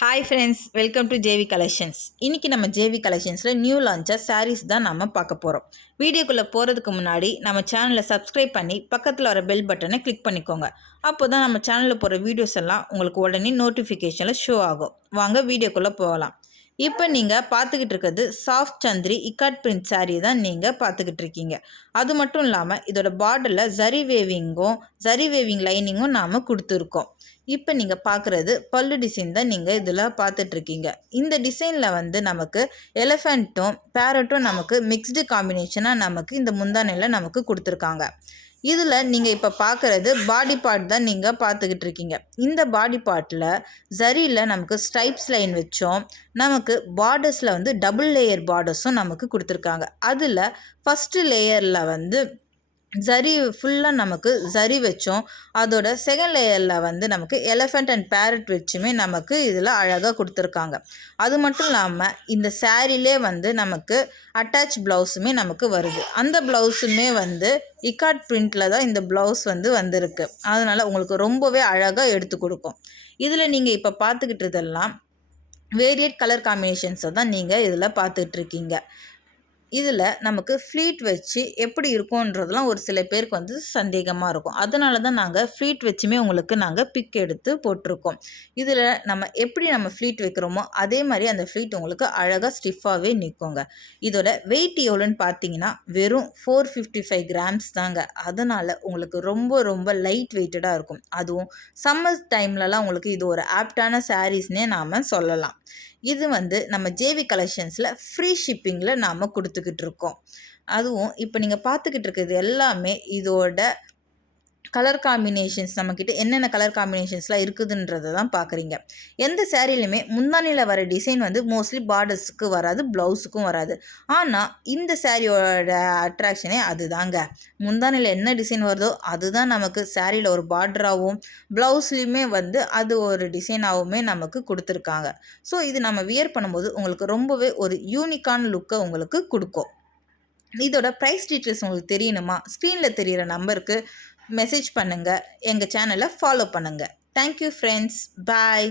Hi friends welcome to JV collections இன்றைக்கி நம்ம JV கலெக்ஷன்ஸில் நியூ லான்ச்சாக சாரீஸ் தான் நம்ம பார்க்க போகிறோம் வீடியோக்குள்ளே போகிறதுக்கு முன்னாடி நம்ம சேனலை சப்ஸ்கிரைப் பண்ணி பக்கத்தில் வர பெல் பட்டனை கிளிக் பண்ணிக்கோங்க. அப்போ தான் நம்ம சேனலில் போகிற வீடியோஸ் எல்லாம் உங்களுக்கு உடனே நோட்டிஃபிகேஷனில் ஷோ ஆகும். வாங்க வீடியோக்குள்ளே போகலாம். இப்போ நீங்கள் பார்த்துக்கிட்டு இருக்கிறது சாஃப்ட் சந்திரி இக்காட் பிரிண்ட் சாரீ தான் நீங்கள் பார்த்துக்கிட்டு இருக்கீங்க அது மட்டும் இல்லாமல் இதோட பார்டரில் ஜரி வேவிங்கும் ஜரி வேவிங் லைனிங்கும் நாம் கொடுத்துருக்கோம். இப்போ நீங்கள் பார்க்குறது பல்லு டிசைன் தான் நீங்கள் இதில் பார்த்துட்ருக்கீங்க இந்த டிசைனில் வந்து நமக்கு எலஃபெண்ட்டும் பேரட்டும் நமக்கு மிக்ஸ்டு காம்பினேஷனாக நமக்கு இந்த முந்தானையில் நமக்கு கொடுத்துருக்காங்க. இதில் நீங்கள் இப்போ பார்க்குறது பாடி பார்ட் தான் நீங்கள் பார்த்துக்கிட்டு இருக்கீங்க. இந்த பாடி பார்ட்டில் ஜரியில் நமக்கு ஸ்ட்ரைப்ஸ் லைன் வச்சோம். நமக்கு பார்டர்ஸில் வந்து டபுள் லேயர் பார்டர்ஸும் நமக்கு கொடுத்துருக்காங்க. அதில் ஃபஸ்ட்டு லேயரில் வந்து ஜரி ஃபுல்லாக நமக்கு ஜரி வச்சோம். அதோட செகண்ட் லேயரில் வந்து நமக்கு எலஃபெண்ட் அண்ட் பேரட் வச்சுமே நமக்கு இதில் அழகாக கொடுத்துருக்காங்க. அது மட்டும் இல்லாமல் இந்த சாரீலே வந்து நமக்கு அட்டாச் ப்ளவுஸுமே நமக்கு வருது. அந்த ப்ளவுஸுமே வந்து இக்காட் பிரிண்டில் தான் இந்த ப்ளவுஸ் வந்து வந்திருக்கு. அதனால் உங்களுக்கு ரொம்பவே அழகாக எடுத்து கொடுக்கும். இதில் நீங்கள் இப்போ பார்த்துக்கிட்டதெல்லாம் வேரியட் கலர் காம்பினேஷன்ஸை தான் நீங்கள் இதில் பார்த்துட்ருக்கீங்க இதில் நமக்கு ஃப்ளீட் வச்சு எப்படி இருக்கும்ன்றதுலாம் ஒரு சில பேருக்கு வந்து சந்தேகமாக இருக்கும். அதனால தான் நாங்கள் ஃப்ளீட் வச்சுமே உங்களுக்கு நாங்கள் பிக் எடுத்து போட்டிருக்கோம். இதில் நம்ம எப்படி நம்ம ஃப்ளீட் வைக்கிறோமோ அதே மாதிரி அந்த ஃப்ளீட் உங்களுக்கு அழகாக ஸ்டிஃபாகவே நிற்குங்க இதோட வெயிட் எவ்வளோன்னு பார்த்தீங்கன்னா வெறும் ஃபோர் ஃபிஃப்டி ஃபைவ் கிராம்ஸ் தாங்க. அதனால் உங்களுக்கு ரொம்ப ரொம்ப லைட் வெயிட்டடாக இருக்கும். அதுவும் சம்மர் டைம்லலாம் உங்களுக்கு இது ஒரு ஆப்டான சாரீஸ்னே நாம் சொல்லலாம். இது வந்து நம்ம ஜேவி கலெக்ஷன்ஸில் ஃப்ரீ ஷிப்பிங்கில் நாம் கொடுத்துக்கிட்டு இருக்கோம். அதுவும் இப்போ நீங்கள் பார்த்துக்கிட்டு இருக்கிறது எல்லாமே இதோட கலர் காம்பினேஷன்ஸ் நம்மக்கிட்ட என்னென்ன கலர் காம்பினேஷன்ஸ்லாம் இருக்குதுன்றதை தான் பார்க்குறீங்க. எந்த சேரீலையுமே முந்தானியில் வர டிசைன் வந்து மோஸ்ட்லி பார்டர்ஸுக்கு வராது ப்ளவுஸுக்கும் வராது. ஆனால் இந்த சேரீயோட அட்ராக்ஷனே அதுதாங்க. முந்தானியில் என்ன டிசைன் வருதோ அதுதான் நமக்கு சேரீயில் ஒரு பார்டராகவும் ப்ளவுஸ்லேயுமே வந்து அது ஒரு டிசைனாகவுமே நமக்கு கொடுத்துருக்காங்க. ஸோ இது நம்ம வியர் பண்ணும்போது உங்களுக்கு ரொம்பவே ஒரு யூனிக்கான லுக்கை உங்களுக்கு கொடுக்கும். இதோட ப்ரைஸ் டீட்டெயில்ஸ் உங்களுக்கு தெரியணுமா? ஸ்க்ரீனில் தெரிகிற நம்பருக்கு மெசேஜ் பண்ணுங்கள் எங்கள் சேனலை ஃபாலோ பண்ணுங்கள் தேங்க்யூ ஃப்ரெண்ட்ஸ் பாய்